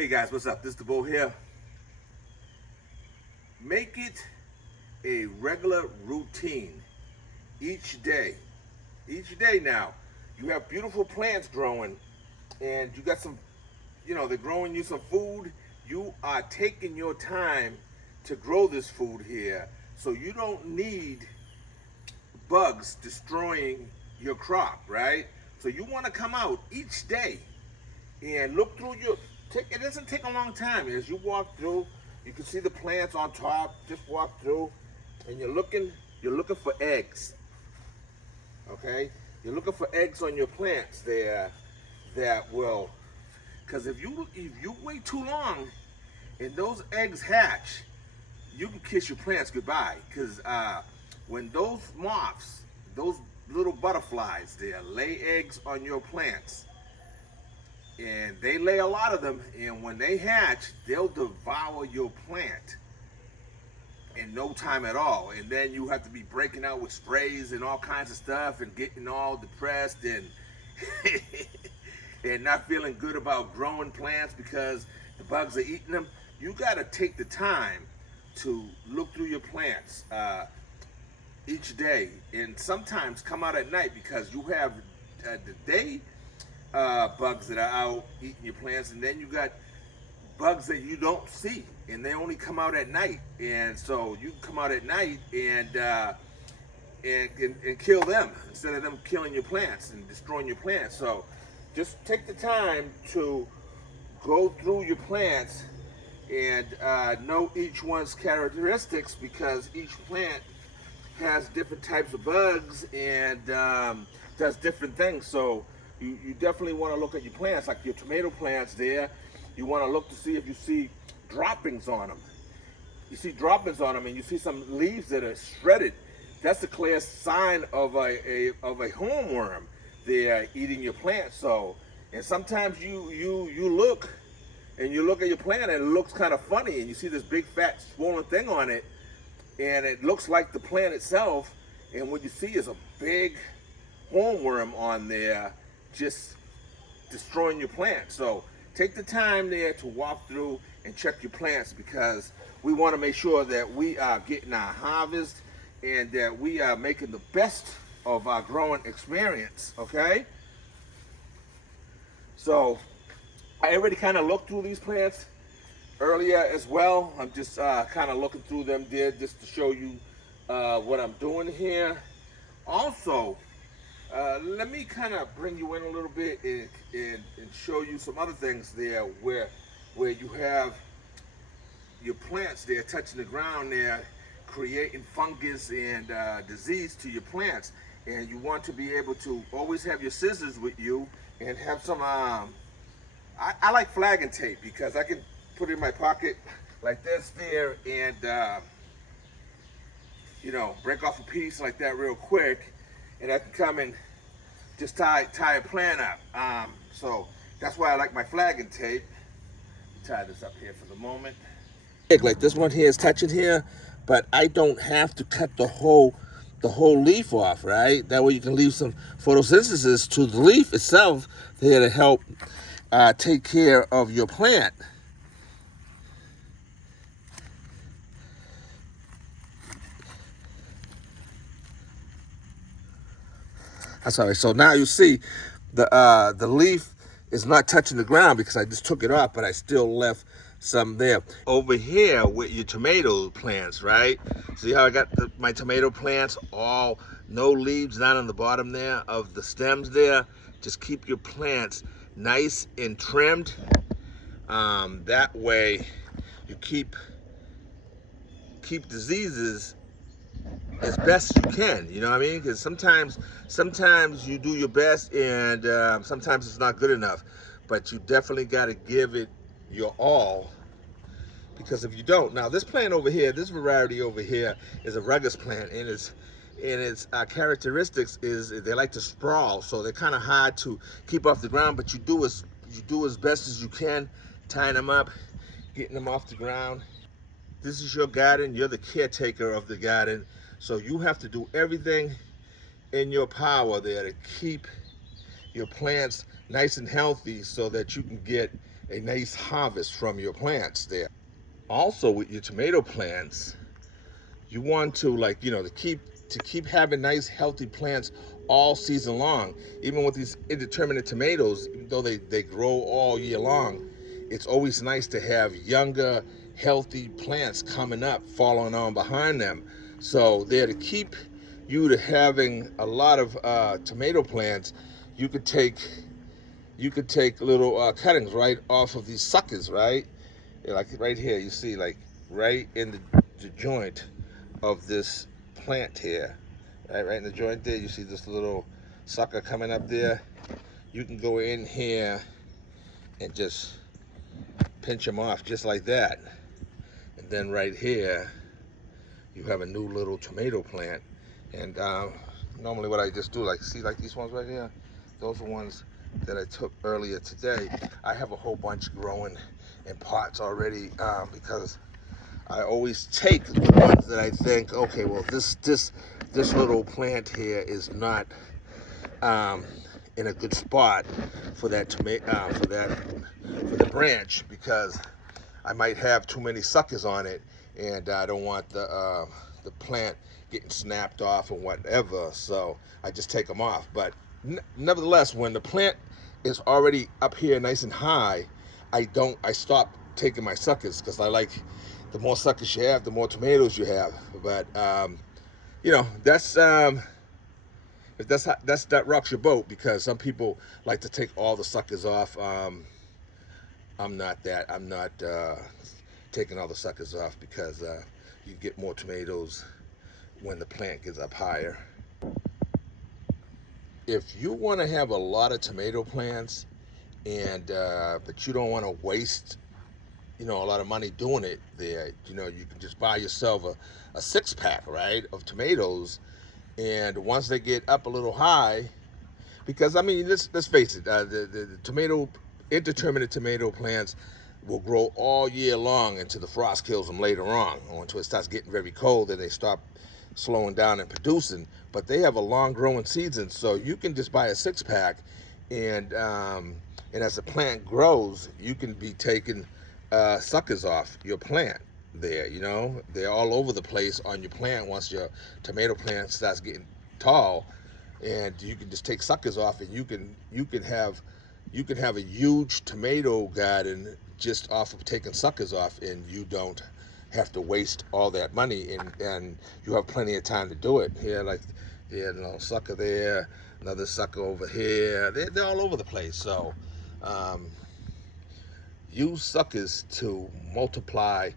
Hey guys, what's up? This is the Bo here. Make it a regular routine each day. Each day now. You have beautiful plants growing and you got some, they're growing you some food. You are taking your time to grow this food here. So you don't need bugs destroying your crop, right? So you want to come out each day and look through it doesn't take a long time. As you walk through, you can see the plants on top. Just walk through and you're looking for eggs. Okay? You're looking for eggs on your plants there that will, because if you wait too long and those eggs hatch, you can kiss your plants goodbye. Because when those moths, those little butterflies there, lay eggs on your plants, and they lay a lot of them, and when they hatch, they'll devour your plant in no time at all. And then you have to be breaking out with sprays and all kinds of stuff and getting all depressed and and not feeling good about growing plants because the bugs are eating them. You got to take the time to look through your plants each day, and sometimes come out at night, because you have the day bugs that are out eating your plants, and then you got bugs that you don't see, and they only come out at night. And so you come out at night and kill them instead of them killing your plants and destroying your plants. So just take the time to go through your plants and know each one's characteristics, because each plant has different types of bugs and does different things. So you definitely want to look at your plants, like your tomato plants there. You want to look to see if you see droppings on them. You see droppings on them and you see some leaves that are shredded. That's a clear sign of a hornworm. They're eating your plant. So, and sometimes you look and you look at your plant and it looks kind of funny, and you see this big fat swollen thing on it, and it looks like the plant itself, and what you see is a big hornworm on there just destroying your plant. So take the time there to walk through and check your plants, because we want to make sure that we are getting our harvest and that we are making the best of our growing experience. Okay, so I already kind of looked through these plants earlier as well. I'm just kind of looking through them there just to show you what I'm doing here. Also, let me kind of bring you in a little bit and show you some other things there where you have your plants there touching the ground there, creating fungus and disease to your plants. And you want to be able to always have your scissors with you and have some, I like flagging tape, because I can put it in my pocket like this there and, break off a piece like that real quick, and I can come and just tie a plant up. So that's why I like my flagging tape. Tie this up here for the moment. Like this one here is touching here, but I don't have to cut the whole leaf off, right? That way you can leave some photosynthesis to the leaf itself there to help take care of your plant. I'm sorry. So now you see the leaf is not touching the ground because I just took it off, but I still left some there. Over here with your tomato plants, right? See how I got my tomato plants all no leaves down on the bottom there of the stems there? Just keep your plants nice and trimmed. That way you keep diseases as best you can, you know what I mean? Because sometimes you do your best and sometimes it's not good enough, but you definitely got to give it your all, because if you don't, now this plant over here, this variety over here is a rugged plant, and its characteristics is they like to sprawl, so they're kind of hard to keep off the ground, but you do as best as you can, tying them up, getting them off the ground. This is your garden. You're the caretaker of the garden. So you have to do everything in your power there to keep your plants nice and healthy so that you can get a nice harvest from your plants there. Also, with your tomato plants, you want to, like, to keep having nice healthy plants all season long. Even with these indeterminate tomatoes, even though they grow all year long, it's always nice to have younger healthy plants coming up following on behind them. So there, to keep you to having a lot of tomato plants, you could take little cuttings right off of these suckers, right? Yeah, like right here, you see, like right in the joint of this plant here, right in the joint there, you see this little sucker coming up there. You can go in here and just pinch them off just like that, and then right here you have a new little tomato plant. And normally what I just do, like, see, like these ones right here, those are ones that I took earlier today. I have a whole bunch growing in pots already, because I always take the ones that I think, okay, well, this little plant here is not in a good spot for that tomato, for the branch, because I might have too many suckers on it, and I don't want the plant getting snapped off or whatever. So I just take them off. But nevertheless, when the plant is already up here nice and high, I stop taking my suckers, because I like, the more suckers you have, the more tomatoes you have. But that's if that rocks your boat, because some people like to take all the suckers off. I'm not that. I'm not taking all the suckers off, because you get more tomatoes when the plant gets up higher. If you want to have a lot of tomato plants, and but you don't want to waste a lot of money doing it there, you can just buy yourself a six-pack, right, of tomatoes. And once they get up a little high, because I mean, let's face it, the tomato indeterminate tomato plants will grow all year long until the frost kills them later on, or until it starts getting very cold and they stop slowing down and producing. But they have a long growing season, so you can just buy a six-pack, and as the plant grows, you can be taking suckers off your plant there. They're all over the place on your plant once your tomato plant starts getting tall, and you can just take suckers off, and you can have a huge tomato garden just off of taking suckers off, and you don't have to waste all that money, and you have plenty of time to do it. Here, like, sucker there, another sucker over here. They're all over the place. So um, use suckers to multiply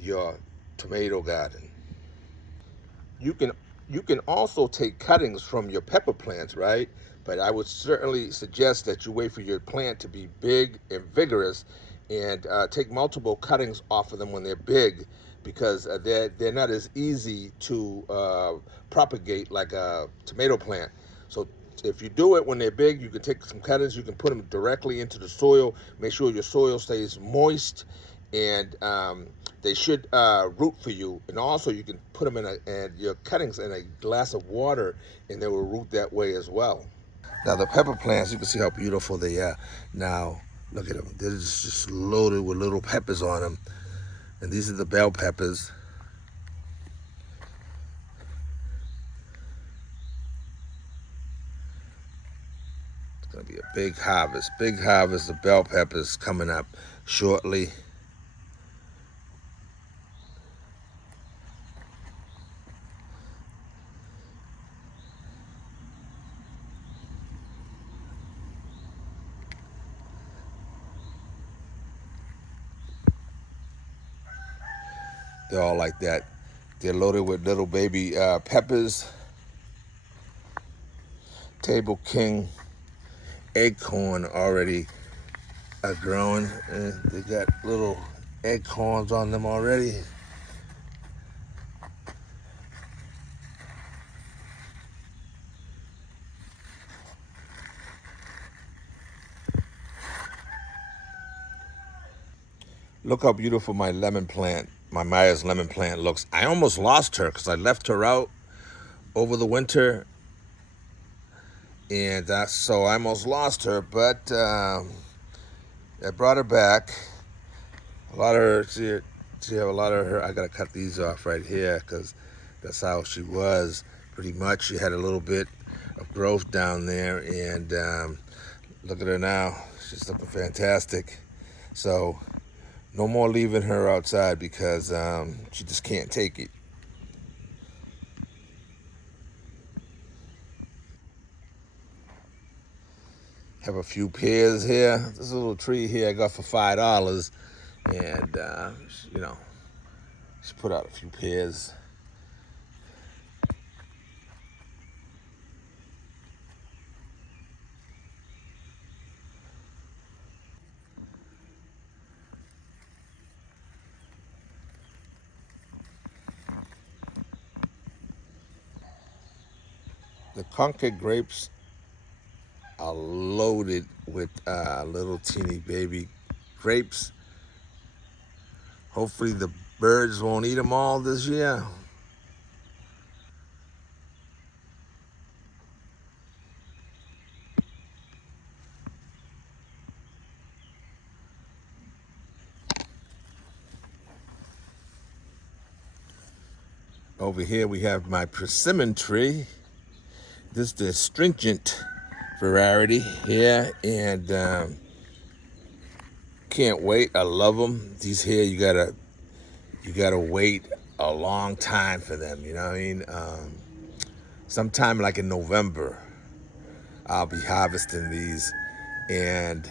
your tomato garden. You can also take cuttings from your pepper plants, right? But I would certainly suggest that you wait for your plant to be big and vigorous, and take multiple cuttings off of them when they're big, because they're not as easy to propagate like a tomato plant. So if you do it when they're big, you can take some cuttings, you can put them directly into the soil. Make sure your soil stays moist, and they should root for you. And also, you can put them and your cuttings in a glass of water, and they will root that way as well. Now, the pepper plants, you can see how beautiful they are. Now, look at them. They're just loaded with little peppers on them. And these are the bell peppers. It's going to be a big harvest of bell peppers coming up shortly. They're all like that. They're loaded with little baby peppers. Table King acorn already growing, and they got little acorns on them already. Look how beautiful my lemon plant, my Maya's lemon plant looks. I almost lost her because I left her out over the winter, and so I almost lost her. But I brought her back. A lot of her, she have a lot of her. I gotta cut these off right here because that's how she was. Pretty much, she had a little bit of growth down there, and look at her now. She's looking fantastic. So no more leaving her outside because she just can't take it. Have a few pears here. This little tree here I got for $5, and you know, she put out a few pears. The Concord grapes are loaded with little teeny baby grapes. Hopefully the birds won't eat them all this year. Over here we have my persimmon tree. This is the astringent variety here, and can't wait. I love them. These here you gotta wait a long time for them. You know what I mean? Sometime like in November, I'll be harvesting these, and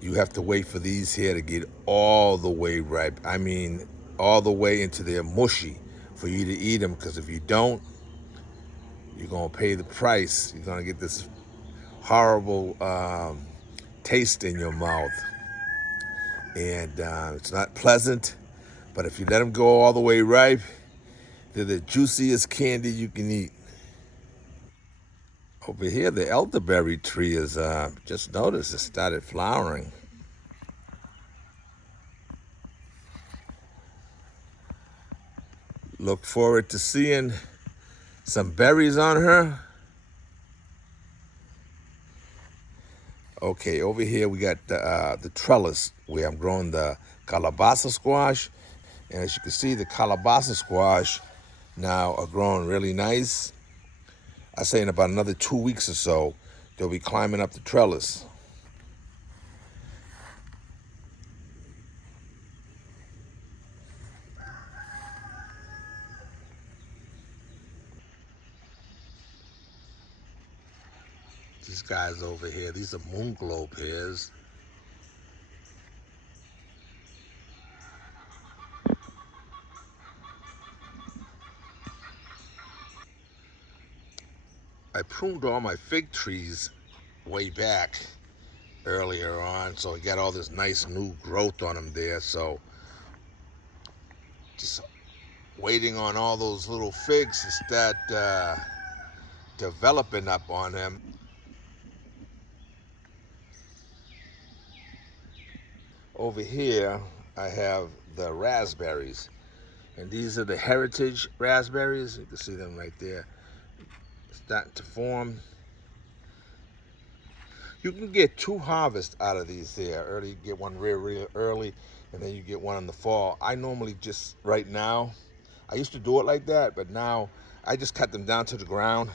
you have to wait for these here to get all the way ripe. I mean, all the way into their mushy for you to eat them. Because if you don't, you're gonna pay the price. You're gonna get this horrible taste in your mouth, and it's not pleasant. But if you let them go all the way ripe, they're the juiciest candy you can eat. Over here, the elderberry tree is just noticed it started flowering. Look forward to seeing some berries on her. Okay, over here we got the trellis where I'm growing the calabaza squash. And as you can see, the calabaza squash now are growing really nice. I say in about another 2 weeks or so, they'll be climbing up the trellis. These guys over here, these are moon glow pears. I pruned all my fig trees way back earlier on, so I got all this nice new growth on them there. So just waiting on all those little figs to start developing up on them. Over here, I have the raspberries, and these are the heritage raspberries. You can see them right there, starting to form. You can get two harvests out of these there. Early, you get one real early, and then you get one in the fall. I normally just, right now, I used to do it like that, but now I just cut them down to the ground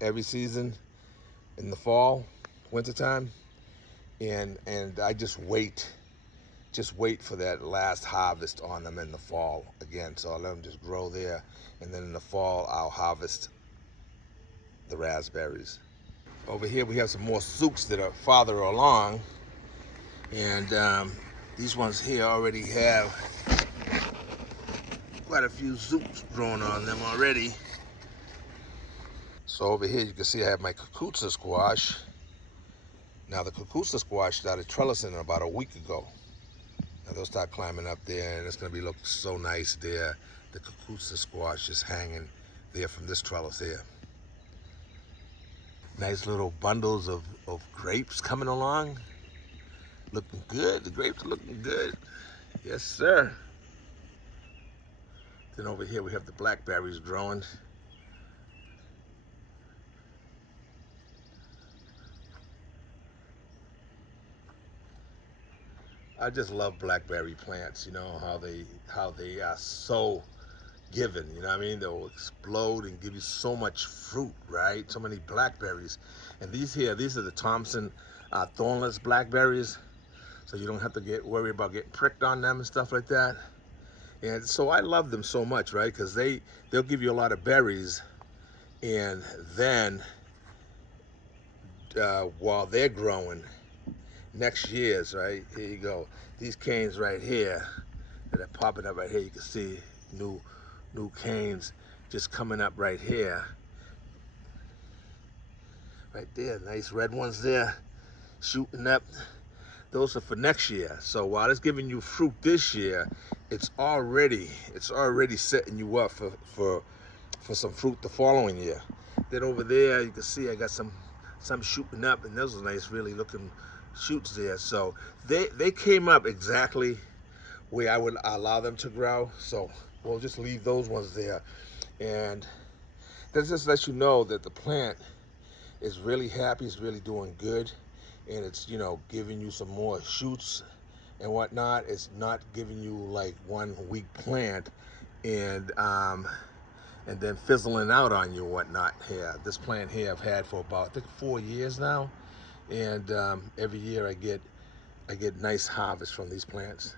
every season in the fall, wintertime, and I just wait for that last harvest on them in the fall again. So I'll let them just grow there, and then in the fall I'll harvest the raspberries. Over here we have some more sucs that are farther along, and these ones here already have quite a few sucs growing on them already. So over here you can see I have my cucuzza squash. Now the cucuzza squash started trellising about a week ago. Now they'll start climbing up there, and it's gonna be look so nice there. The cucuzza squash is hanging there from this trellis here. Nice little bundles of grapes coming along. Looking good. The grapes are looking good. Yes, sir. Then over here we have the blackberries growing. I just love blackberry plants. You know how they are so given. You know what I mean? They'll explode and give you so much fruit, right? So many blackberries. And these are the Thompson thornless blackberries, so you don't have to get worried about getting pricked on them and stuff like that. And so I love them so much, right? Because they'll give you a lot of berries, and then while they're growing, next year's right here you go. These canes right here that are popping up right here, you can see new new canes just coming up right here, right there. Nice red ones there, shooting up. Those are for next year. So while it's giving you fruit this year, it's already setting you up for some fruit the following year. Then over there you can see I got some shooting up, and those are nice really looking shoots there. So they came up exactly where I would allow them to grow. So we'll just leave those ones there. And that just lets you know that the plant is really happy, it's really doing good, and it's, giving you some more shoots and whatnot. It's not giving you like one weak plant and then fizzling out on you and whatnot. Here, this plant here I've had for about, I think, 4 years now, and every year I get nice harvest from these plants.